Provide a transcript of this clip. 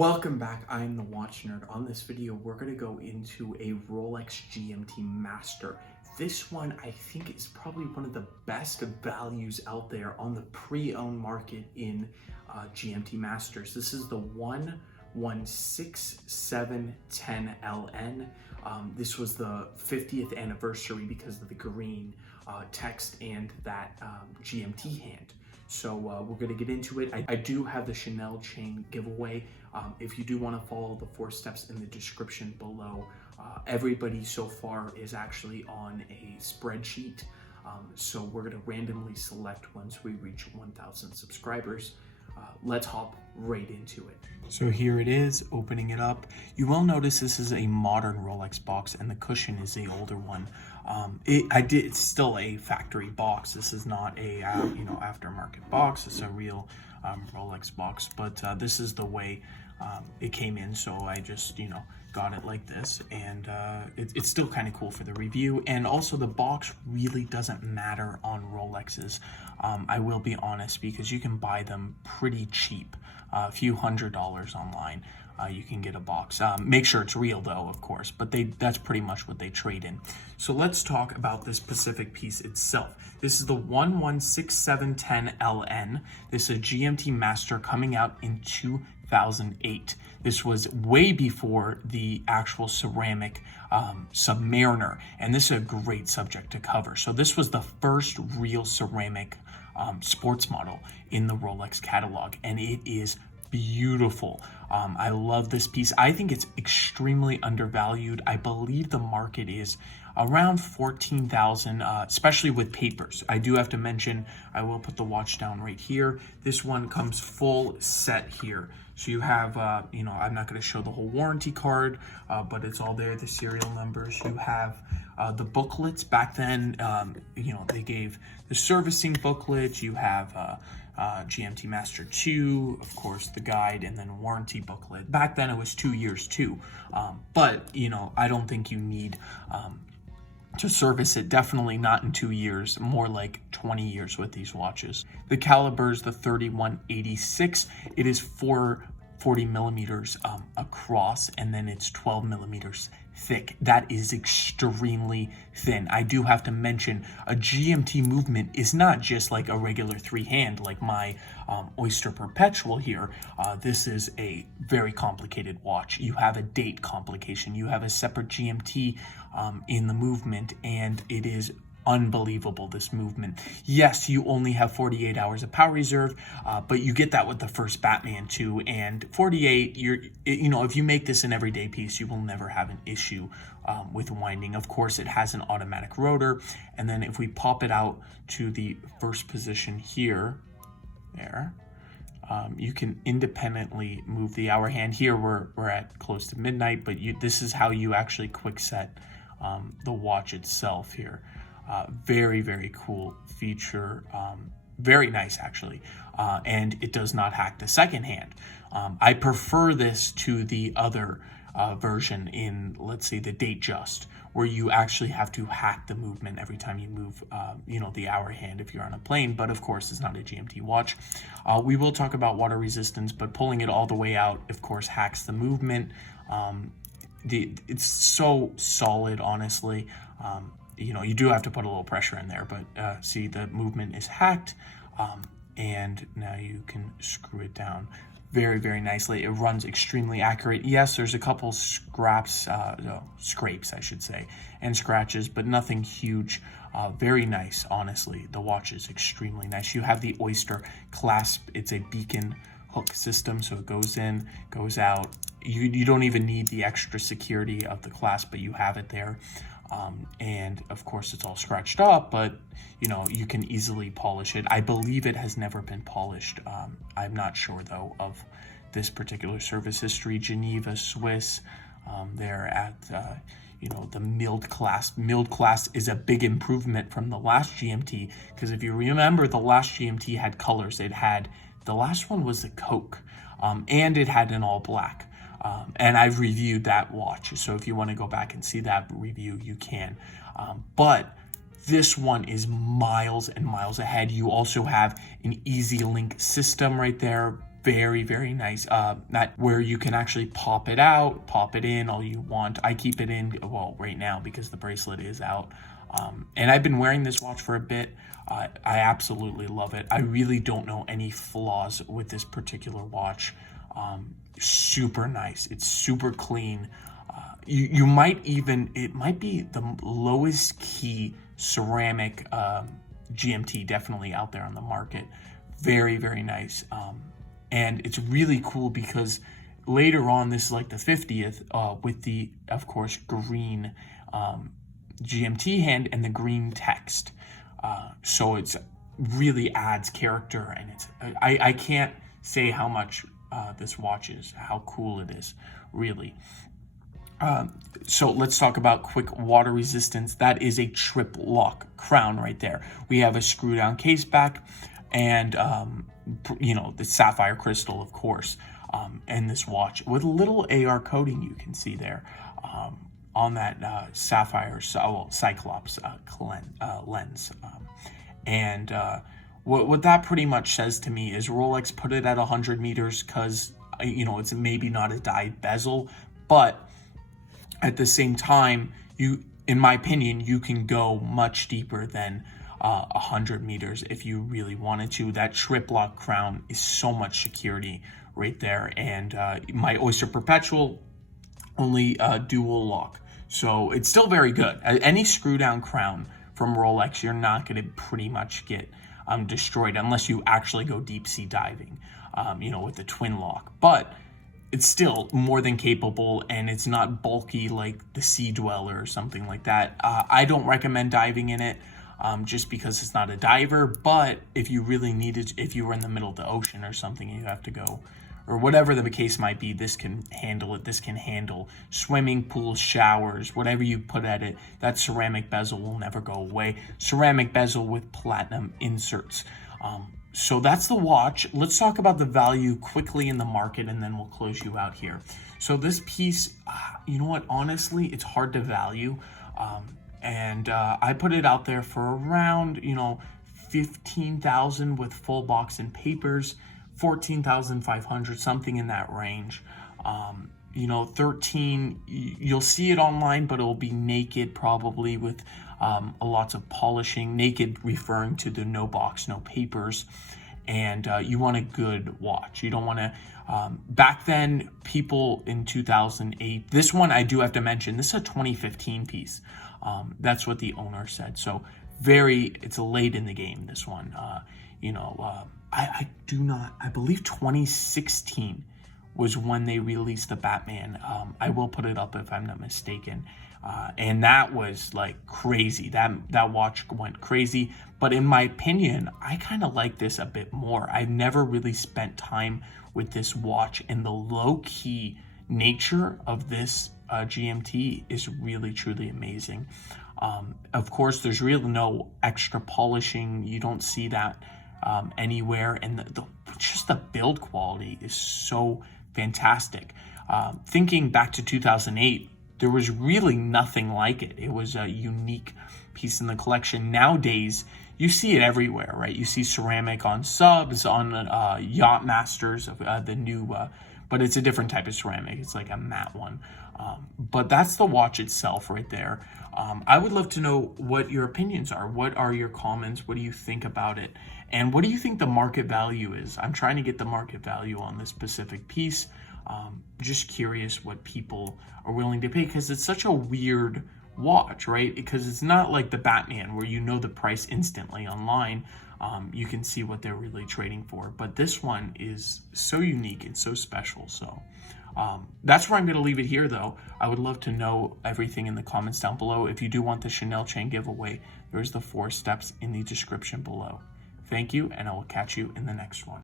Welcome back, I'm the Watch Nerd. On this video, we're going to go into a Rolex GMT Master. This one, I think, is probably one of the best values out there on the pre-owned market in GMT Masters. This is the 116-710LN. This was the 50th anniversary because of the green text and that GMT hand. So we're going to get into it. I do have the Chanel chain giveaway. If you do want to follow the 4 steps in the description below, everybody so far is actually on a spreadsheet. So we're going to randomly select once we reach 1,000 subscribers. Let's hop right into it. So here it is, opening it up. You will notice this is a modern Rolex box and the cushion is the older one. It's still a factory box. This is not a aftermarket box. It's a real Rolex box, but this is the way it came in. So I just got it like this, and it's still kind of cool for the review. And also the box really doesn't matter on Rolexes. I will be honest, because you can buy them pretty cheap, a few $100s online. You can get a box. Make sure it's real though, of course, but that's pretty much what they trade in. So let's talk about this specific piece itself. This is the 116-710LN. This is a GMT Master coming out in 2008. This was way before the actual ceramic Submariner, and this is a great subject to cover. So this was the first real ceramic sports model in the Rolex catalog, and it is beautiful. I love this piece. I think it's extremely undervalued. I believe the market is around 14,000, especially with papers. I do have to mention, I will put the watch down right here. This one comes full set here. So you have, I'm not going to show the whole warranty card, but it's all there, the serial numbers. You have the booklets. Back then, they gave the servicing booklets. You have GMT Master 2, of course, the guide, and then warranty booklet. Back then it was 2 years too, but I don't think you need to service it. Definitely not in 2 years, more like 20 years with these watches. The caliber is the 3186. It is 440 millimeters across, and then it's 12 millimeters thick. That is extremely thin. I do have to mention, a GMT movement is not just like a regular 3-hand like my Oyster Perpetual here. This is a very complicated watch. You have a date complication. You have a separate GMT in the movement, and it is unbelievable, this movement. Yes, you only have 48 hours of power reserve, but you get that with the first Batman too. And 48, if you make this an everyday piece, you will never have an issue with winding. Of course, it has an automatic rotor, and then if we pop it out to the first position here, you can independently move the hour hand. Here we're at close to midnight, but this is how you actually quick set the watch itself here. Very, very cool feature. Very nice, actually. And it does not hack the second hand. I prefer this to the other version in, let's say, the Datejust, where you actually have to hack the movement every time you move, the hour hand if you're on a plane. But of course, it's not a GMT watch. We will talk about water resistance, but pulling it all the way out, of course, hacks the movement. It's so solid, honestly. You do have to put a little pressure in there, but see, the movement is hacked, and now you can screw it down very, very nicely. It runs extremely accurate. Yes, there's a couple scrapes, I should say, and scratches, but nothing huge. Very nice, honestly. The watch is extremely nice. You have the Oyster clasp. It's a beacon hook system, so it goes in, goes out. You don't even need the extra security of the clasp, but you have it there. And of course it's all scratched up, but you can easily polish it. I believe it has never been polished. I'm not sure though of this particular service history. Geneva, Swiss, they're at the milled clasp. Milled clasp is a big improvement from the last GMT, because if you remember, the last GMT had colors. The last one was the Coke, and it had an all black. And I've reviewed that watch, so if you want to go back and see that review, you can. But this one is miles and miles ahead. You also have an easy link system right there, Very, very nice. That where you can actually pop it out, pop it in all you want. I keep it in, well, right now because the bracelet is out. And I've been wearing this watch for a bit. I absolutely love it. I really don't know any flaws with this particular watch. Super nice. It's super clean. You might even, it might be the lowest key ceramic GMT definitely out there on the market. Very, very nice. And it's really cool because later on, this is like the 50th with the, of course, green GMT hand and the green text. So it's really adds character, and it's I can't say how much this watch is, how cool it is, really. So let's talk about quick water resistance. That is a trip lock crown right there. We have a screw down case back and, the sapphire crystal, of course, in this watch with a little AR coating you can see there on that sapphire, Cyclops lens. What that pretty much says to me is Rolex put it at 100 meters because, it's maybe not a dyed bezel, but at the same time, in my opinion, you can go much deeper than 100 meters if you really wanted to. That trip lock crown is so much security right there. And my Oyster Perpetual, only dual lock. So it's still very good. Any screw down crown from Rolex, you're not going to pretty much get destroyed unless you actually go deep sea diving, with the twin lock. But it's still more than capable, and it's not bulky like the Sea Dweller or something like that. I don't recommend diving in it just because it's not a diver, but if you really needed, if you were in the middle of the ocean or something and you have to go, or whatever the case might be, this can handle it. This can handle swimming pools, showers, whatever you put at it. That ceramic bezel will never go away. Ceramic bezel with platinum inserts. So that's the watch. Let's talk about the value quickly in the market, and then we'll close you out here. So this piece, you know what? Honestly, it's hard to value. I put it out there for around, 15,000 with full box and papers, 14,500, something in that range. 13, you'll see it online, but it'll be naked probably with lots of polishing. Naked referring to the no box, no papers. And you want a good watch. You don't want to, back then, people in 2008, this one I do have to mention, this is a 2015 piece. That's what the owner said. So it's late in the game, this one. I believe 2016 was when they released the Batman. I will put it up if I'm not mistaken. And that was like crazy. That watch went crazy. But in my opinion, I kind of like this a bit more. I've never really spent time with this watch, and the low-key nature of this GMT is really, truly amazing. Of course, there's really no extra polishing. You don't see that anywhere. And just the build quality is so fantastic. Thinking back to 2008, there was really nothing like it. It was a unique piece in the collection. Nowadays, you see it everywhere, right? You see ceramic on subs, on Yacht Masters, the new, but it's a different type of ceramic. It's like a matte one. But that's the watch itself right there. I would love to know what your opinions are. What are your comments? What do you think about it? And what do you think the market value is? I'm trying to get the market value on this specific piece. Just curious what people are willing to pay, because it's such a weird watch, right? Because it's not like the Batman where you know the price instantly online. You can see what they're really trading for. But this one is so unique and so special. So that's where I'm going to leave it here, though. I would love to know everything in the comments down below. If you do want the Chanel chain giveaway, there's the 4 steps in the description below. Thank you, and I will catch you in the next one.